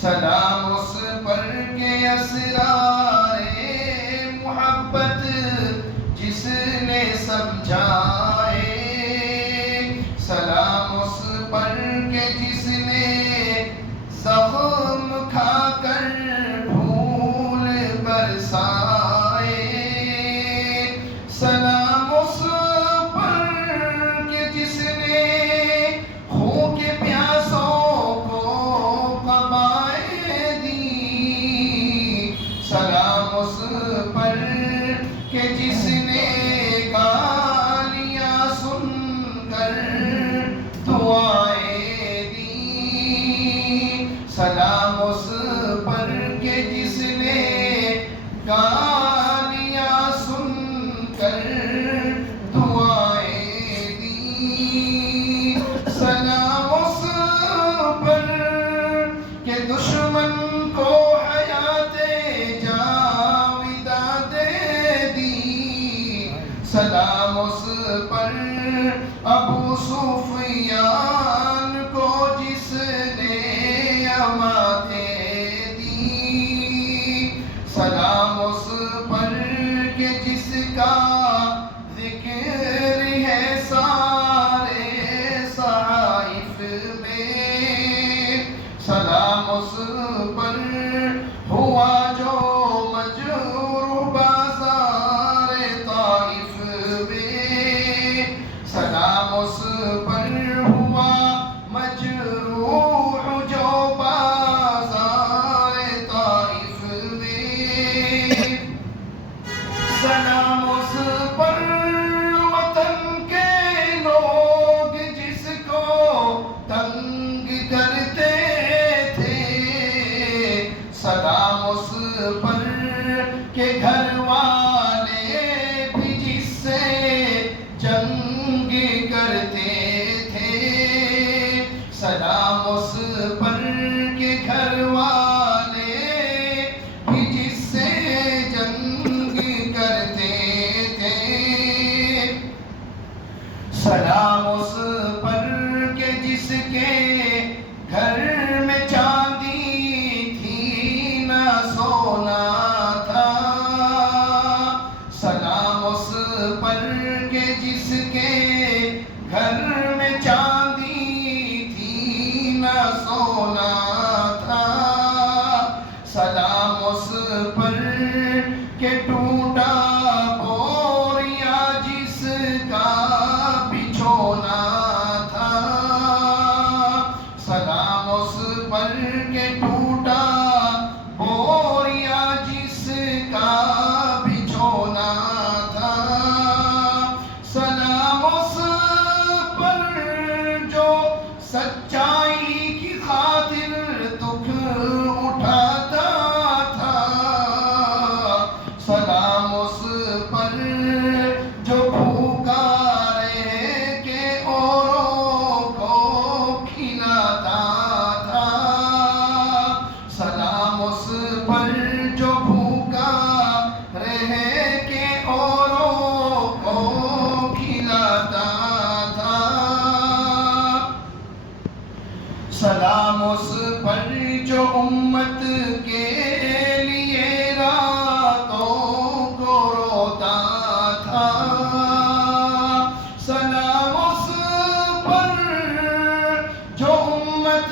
سلام اس پر کے اسرار محبت جس نے سمجھائے، سلام اس پر کے جس نے زخم کھا کر پھول برسائے، سلام اس پر کے جس نے خون کے پیاسوں کو قبائیں دی، سلام اس پر کہ جس نے گالیاں سن کر دعائیں دی، سلام اس پر کہ جس نے گالیاں سن کر دعائیں دی، سلام اس پر کہ دشمن کو حیات جاودہ دے دی، سلام اس پر ابو سفیان کو جس نے امانتیں دی، سلام اس پر کہ جس کا ذکر ہے سارے صحائف میں، سلام اس پر ہوا جو مجروح بازار طائف میں، سلام اس پر ہوا مجروح جو بازار طائف میں، سلام اس پر وطن کے لوگ جس کو تنگ کرتے تھے، سلام اس پر کہ گھر والے بھی جس سے جنگ کرتے تھے، سلام اس پر کہ گھر والے بھی جس سے جنگ کرتے تھے، سلام اس پر کہ جس کے گھر میں چاندی تھی نہ سونا تھا، سلام اس پر کہ جس کے گھر میں چاندی تھی نہ سونا تھا، سلام اس پر کہ ٹوٹا بوریا جس کا بچھونا تھا، سلام اس پر کہ ٹوٹا بوریا جس کا بچھونا تھا، سلام اس پر جو سچائی کی خاطر دکھ اٹھاتا تھا، سلام اس پر جو بھوکا رہ کے اوروں کو کھلاتا تھا، سلام اس پر جو بھوکا رہ کے اوروں کو کھلاتا تھا، سلام اس پر جو امت کے لیے راتوں کو روتا تھا، سلام اس پر جو امت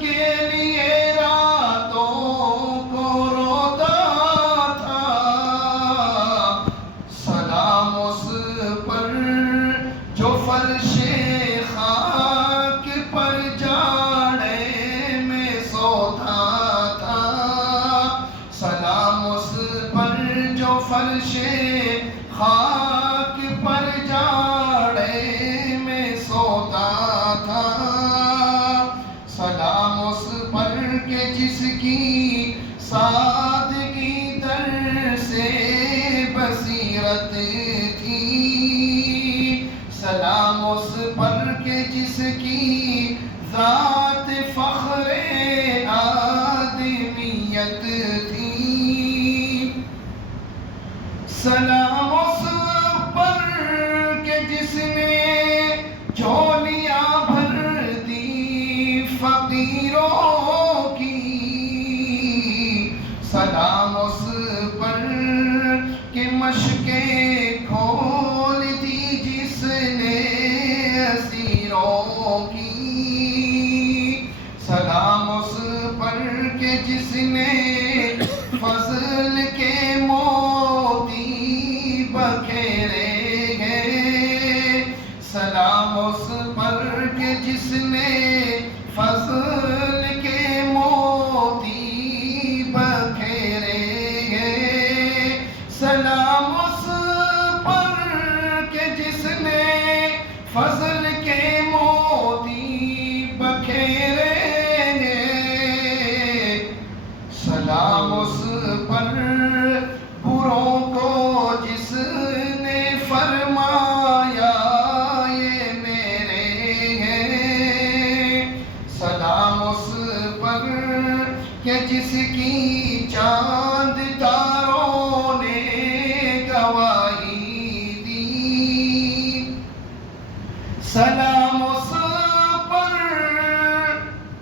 کے لیے راتوں کو روتا تھا، سلام اس پر جو فرش خاک پر جاڑے میں سوتا تھا، سلام اس پر جو فرش خاک پر جاڑے میں سوتا تھا، سلام اس پر کہ جس کی سادگی در سے بصیرت تھی، سلام اس پر کہ جس کی ذات فخر آدمیت تھی، سلام اس پر کہ جس نے جھولیاں بھر دی فقیروں کی، سلام اس پر کہ مشکیں کھول دی جس نے اسیروں کی، سلام اس پر کہ جس نے فضل کے موتی بکھیرے ہیں، سلام اس پر کہ جس نے فضل کے موتی بکھیرے ہیں، سلام اس پر کہ جس نے فضل کے موتی بکھیرے ہیں، سلام اس پر بروں کو جس نے فرمایا یہ میرے ہیں، سلام اس پر کہ جس کی چاند تاروں نے گواہی دی، سلام اس پر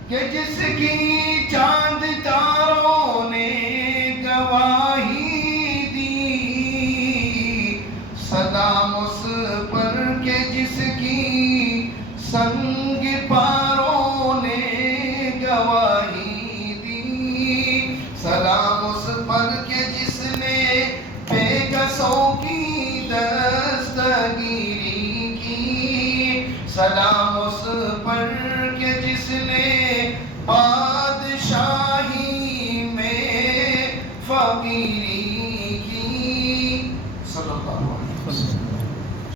کہ جس کی چاند تاروں نے گواہی دی، سلام اس پر کہ جس کی سنگ پاروں نے گواہی دی، سلام اس پر کہ جس نے بے کسوں کی دستگیری کی، سلام اس پر کہ جس نے